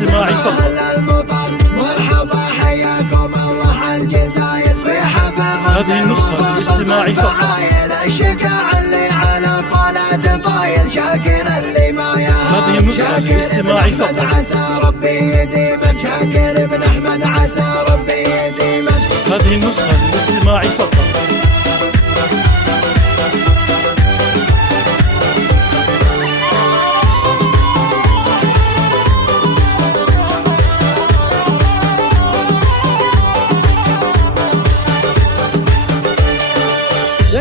الاستماعي فقط. مرحبا حياكم الله الجزاير في حفل هذه النسخة للاستماع فقط. الشجاع اللي على طالة طايل شاكر اللي ما هذه النسخة للاستماع فقط. عسى ربي يديمك شاكر بن أحمد عسى ربي يديمك. هذه النسخة للاستماع فقط.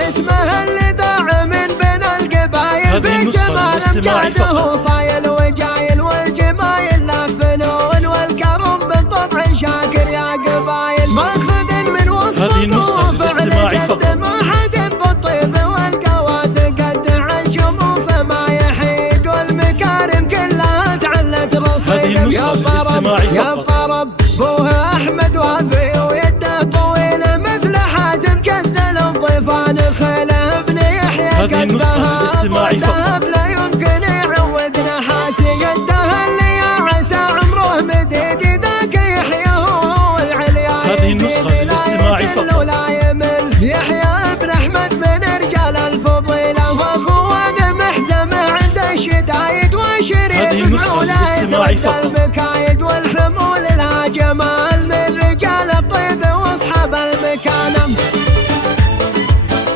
اسمه اللي ضاع من بين القبايل في سما امجاده صايل وجايل والجمايل لا فنون والكرم بالطبع شاكر يا قبايل ماخذ من وصفه وفعل قد ما حد بالطيب والقوات قد عن شموفه ما يحيد والمكارم كلها تعلت رصيد. يا طرب يا طرب بوها احمد وافي ويده طويله مثل حاتم كذل الضيفان الخيله ابن يحيى قدها ذهب لا يمكن يعودنا حاسي قدها اللي يا عسى عمره مديد ذاك يحيى هو العليا يزيد لا يكل ولا يمل. يحيى ابن احمد من رجال الفضيله واخوان محزمه عند الشدايد وشريف فعوله يترد المكايد والحمول لها جمال من رجال الطيب واصحاب المكانه.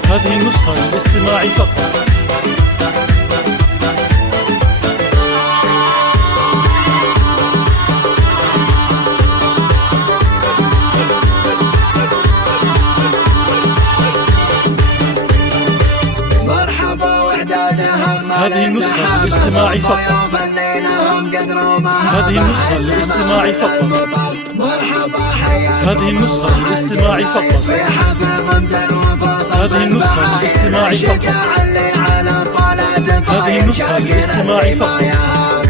هذه النسخة للاستماع فقط. مرحبا وحدادها هذه النسخة للاستماع فقط. هذه النسخة للاستماع فقط. مرحبا حياكم هذه النسخة للاستماع فقط. في حفل رمز الوفا هذه النسخة للاستماع فقط. هذه النسخة للاستماع فقط.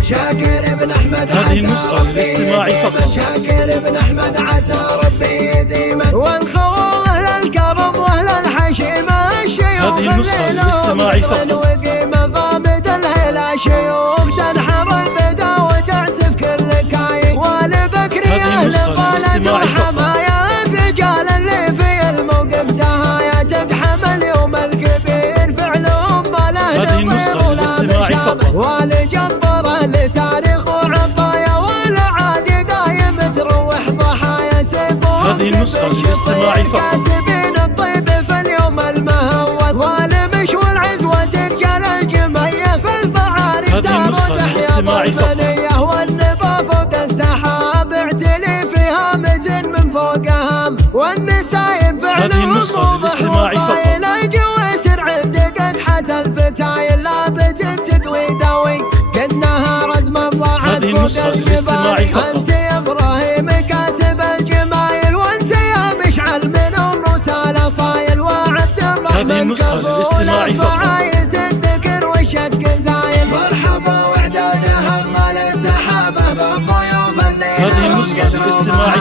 شاكر بن أحمد هذه النسخة للاستماع فقط. شاكر بن أحمد عسى ربي يديمه ونخوه أهل الكرم وأهل الحشيمة الشيوخ اللي لهم قدر وقيمة ضامد الهلا شيوخ تنحر البدا وتعزف كل كاين والبكري أهل طالة وحمايا الرجال اللي في الموقف دهايا تتحمل يوم الكبير فعلهم ما له نظير ولا مشابه والجبره لتاريخ وعبايا والعادي دايم تروح ضحايا سيفهم سيف كاسبين الطيب في اليوم المهوث والمش والعزوة رجال الجمية في البعاري دار تحيا بالبنية والنبا فوق السحاب اعتلي فيها متن من فوقها والنسايب فعلهم وضح وطايل الجويسر عند قدحة الفتايل لابت تدوي داوي كأنها رزمة ضاعت فوق الجبال. انت يا ابراهيم كاسب الجمايل وانت يا مشعل منهم رسالة صايل وعبد الرحمن كفول فعايد الذكر والشك زايل. مرحبا وحدادها مال السحابة بالضيوف اللي لهم قدر وما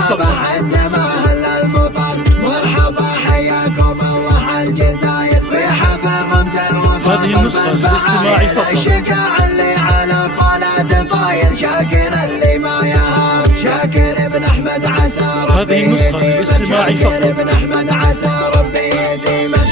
حد ما هل المطر. مرحبا حياكم الله الجزاير في حفل رمز الوفا هذه النسخة للاستماع فقط. الشجاع اللي على طالة طايل شاكر اللي ما يهاب شاكر بن أحمد عسى ربي هذه النسخة للاستماع فقط. شاكر بن أحمد عسى ربي يديمك.